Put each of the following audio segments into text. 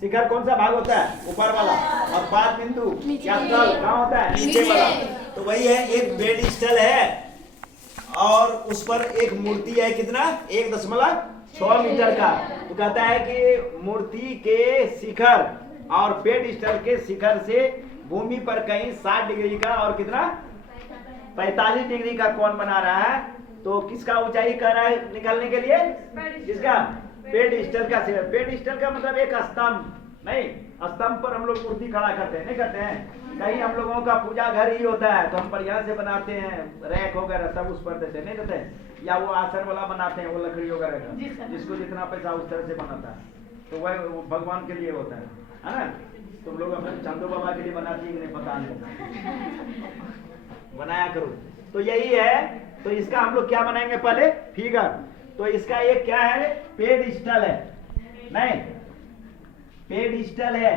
शिखर कौन सा भाग होता है? ऊपर वाला। और पाद बिंदु या तल कहाँ होता है? नीचे वाला। तो वही है, एक पेडिस्टल है और उस पर एक मूर्ति है, कितना? 1.6 मीटर का। तो कहता है कि मूर्ति के शिखर और पेडिस्टल के शिखर से भूमि पर कहीं 60 डिग्री का और कितना 45 डिग्री का कोण बना रहा है। तो किसका ऊंचाई कर रहा है निकालने के लिए? किसका? पेडिस्टल का। पेडिस्टल का मतलब एक स्तंभ नहीं, स्तंभ पर हम लोग मूर्ति खड़ा करते हैं, नहीं करते हैं? कहीं हम लोगों का पूजा घर ही होता है तो हम बढ़िया से बनाते हैं, रैक वगैरह सब उस पर देते नहीं देते, या वो आसन वाला बनाते हैं, वो लकड़ी वगैरह का, जिसको जितना पैसा उस तरह से बनाता है। तो वह भगवान के लिए होता है ना? तुम लोग अपने चंदो बाबा के लिए बनाती है, नहीं पता नहीं, बनाया करो। तो यही है। तो इसका हम लोग क्या बनाएंगे? पहले फिगर। तो इसका एक क्या है? पेडिस्टल है, नहीं पेडिस्टल है।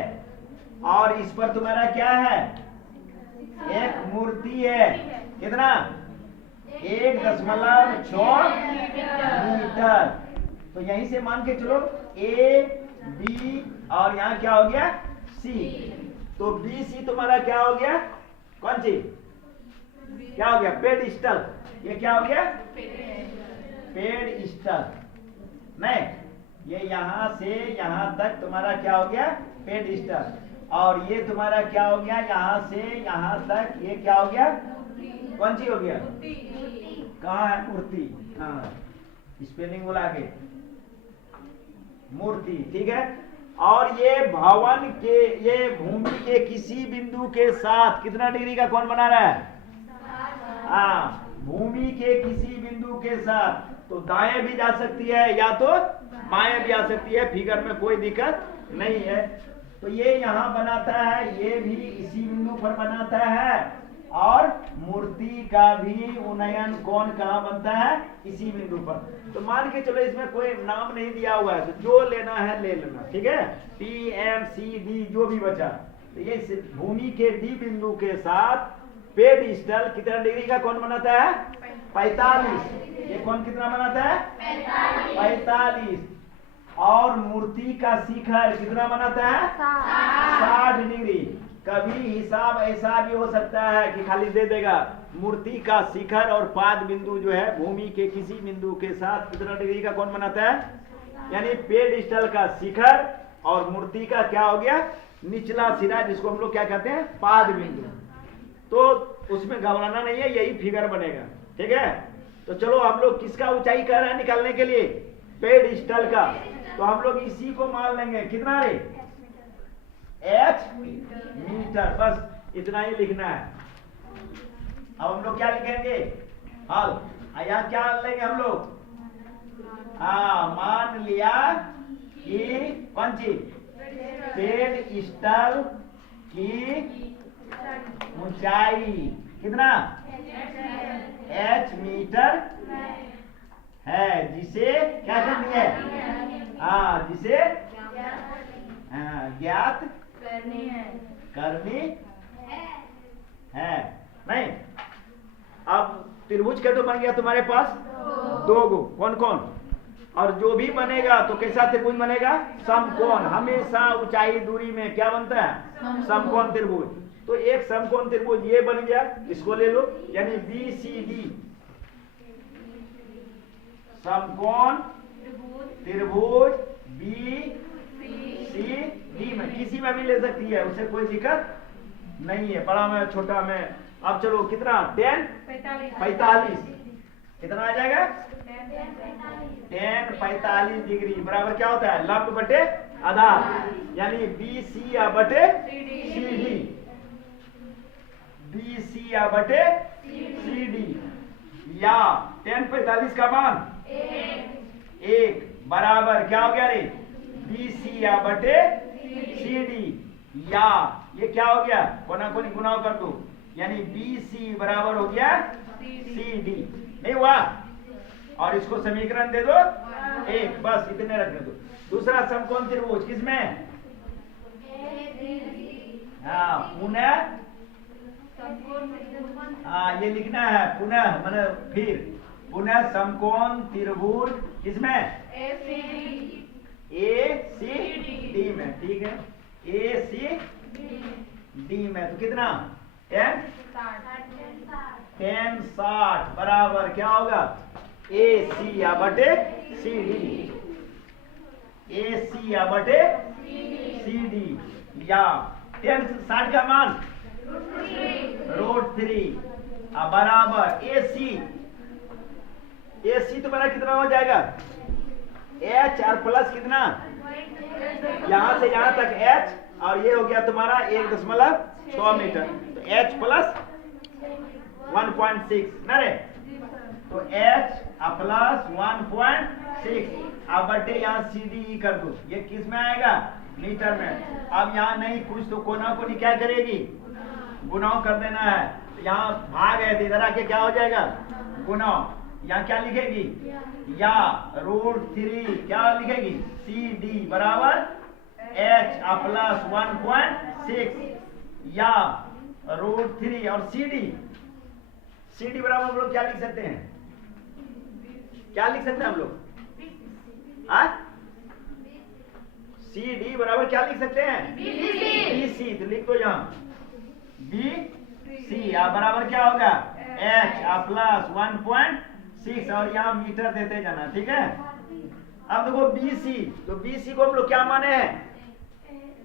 और इस पर तुम्हारा क्या है? एक मूर्ति है, कितना? 1.6 मीटर। तो यहीं से मान के चलो ए बी और यहाँ क्या हो गया? सी। तो बी सी तुम्हारा क्या हो गया? कौन सी? क्या हो गया? पेडिस्टल। ये क्या हो गया? पेडिस्टल। नहीं, ये यहां से यहां तक तुम्हारा क्या हो गया? पेडिस्टल। और ये तुम्हारा क्या हो गया? यहां से यहां तक ये क्या हो गया? कौन सी हो गया? कहाँ है? मूर्ति। हाँ, स्पेलिंग बोला के मूर्ति, ठीक है। और ये भवन के, ये भूमि के किसी बिंदु के साथ कितना डिग्री का कोण बना रहा है? हाँ, भूमि के किसी बिंदु के साथ। तो दाएं भी जा सकती है या तो बाएं भी आ सकती है, फिगर में कोई दिक्कत नहीं है। तो ये यहाँ बनाता है, ये भी इसी बिंदु पर बनाता है। और मूर्ति का भी उन्नयन कोण कहाँ बनता है? इसी बिंदु पर। तो मान के चलो इसमें कोई नाम नहीं दिया हुआ है, तो जो लेना है ले लेना, ठीक है। पी एम सी डी जो भी बचा। तो ये भूमि के डी बिंदु के साथ पेडिस्टल कितना डिग्री का कोण बनाता है? 45। ये कोण कितना बनाता है? 45। और मूर्ति का शिखर कितना बनाता है? 60 डिग्री। कभी हिसाब ऐसा भी हो सकता है कि खाली दे देगा मूर्ति का शिखर और पाद बिंदु जो है भूमि के किसी बिंदु के साथ कितना डिग्री का कोण बनाता है? यानी पेडिस्टल का शिखर और मूर्ति का क्या हो गया? निचला सिरा, जिसको हम लोग क्या कहते हैं? पाद बिंदु। तो उसमें घबराना नहीं है, यही फिगर बनेगा, ठीक है। तो चलो हम लोग किसका ऊंचाई कर रहे हैं निकालने के लिए? पेडिस्टल का। तो हम लोग इसी को मान लेंगे, कितना रे? h meter. बस इतना ही लिखना है। अब हम लोग क्या लिखेंगे? हल। यहाँ क्या लेंगे हम लोग? हाँ, मान लिया कि कौन सी? पेडिस्टल की ऊंचाई कितना? h मीटर है, जिसे क्या करनी है? हाँ, जिसे ज्ञात करनी है। नहीं, अब त्रिभुज का तो बन गया तुम्हारे पास 2 गो। कौन कौन? और जो भी बनेगा तो कैसा त्रिभुज बनेगा? समकोण। हमेशा ऊंचाई दूरी में क्या बनता है? समकोण त्रिभुज। तो एक समकोण त्रिभुज ये बन गया, इसको ले लो, यानी बी सी डी समकोण त्रिभुज बी सी डी में किसी में भी ले सकती है, उससे कोई दिक्कत नहीं है, बड़ा में छोटा में। अब चलो कितना? 10 45 कितना आ जाएगा? 10 45 डिग्री बराबर क्या होता है? लंब बटे आधार, यानी बी सी या बटे सी डी। बी सी या बटे सी डी, या 10 45 का मान 1 बराबर क्या हो गया रे? बी सी या बटे सी डी, या ये क्या हो गया? कोना कोनी गुना कर दो, यानी बी सी बराबर हो गया सी डी। नहीं हुआ? और इसको समीकरण दे दो 1, बस इतने रखने दो। दूसरा समकोण त्रिभुज किसमें? हाँ, पुनः। हाँ, ये लिखना है पुनः, मतलब फिर पुनः समकोण त्रिभुज किसमें? ए सी डी में, ठीक है, ए सी डी में, तो कितना 10 60 बराबर क्या होगा ए सी या बटे सी डी, ए सी या बटे सी डी, या 10 60 का मान √3 बराबर ए सी तुम्हारा कितना हो जाएगा h और प्लस कितना यहां से यहां तक h और ये हो गया तुम्हारा 1.6 मीटर, तो h प्लस 1.6 ना रे, तो h प्लस 1.6 अब बटे यहाँ CD कर दो, ये किस में आएगा मीटर में। अब यहाँ नहीं कुछ तो कोना कोनी क्या करेगी गुनाव कर देना है, तो यहाँ भाग है तो इधर आके क्या हो जाएगा गुनाव, यहाँ क्या लिखेगी या √3 क्या लिखेगी CD बराबर h प्लस 1.6 या √3 और CD बराबर हम लोग क्या लिख सकते हैं, क्या लिख सकते हैं हम लोग CD बराबर क्या लिख सकते हैं BC, तो लिख दो यहाँ BC बराबर क्या होगा h प्लस 1.6 और यहाँ मीटर देते जाना, ठीक है। अब देखो BC, तो BC को हम लोग क्या माने हैं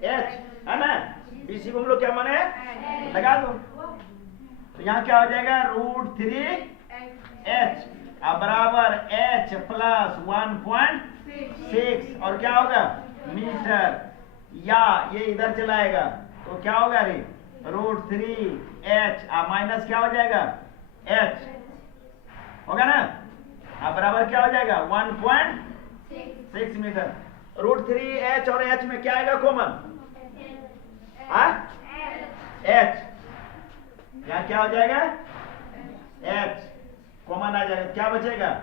h है ना, BC को हम लोग क्या माने हैं लगा दो, तो यहाँ क्या हो जाएगा √3h बराबर h प्लस 1.6 और क्या होगा मीटर, या ये इधर चलाएगा तो क्या होगा रे √3h माइनस क्या हो जाएगा h होगा ना, बराबर क्या हो जाएगा 1.6 मीटर। √3h और h में क्या आएगा कॉमन h, यहाँ क्या हो जाएगा h कॉमन आ जाएगा, क्या बचेगा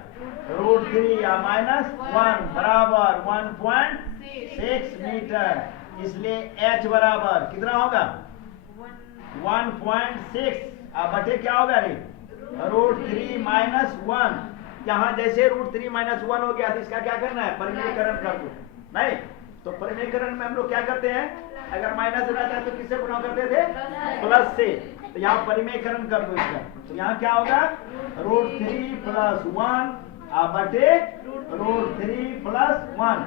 √3 माइनस 1 बराबर 1.6 मीटर, इसलिए h बराबर कितना होगा 1.6 बटे क्या होगा रे √3 माइनस 1, यहाँ जैसे √3 माइनस 1 हो गया तो इसका क्या करना है परिमेयकरण कर दो, नहीं तो परिमेयकरण में हम लोग क्या करते हैं अगर माइनस रहता है तो किससे गुणा करते थे प्लस से, तो यहाँ परिमेयकरण कर दो इसका, तो यहाँ क्या होगा √3 प्लस 1 बटे √3 प्लस 1,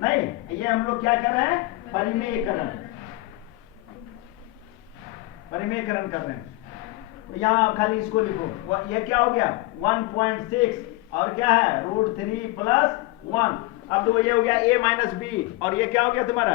नहीं ये हम लोग क्या कर रहे हैं परिमेयकरण कर रहे हैं, तो यहाँ खाली इसको लिखो, ये क्या हो गया 1.6 और क्या है √3 प्लस 1, अब तो ये हो गया a माइनस b और ये क्या हो गया तुम्हारा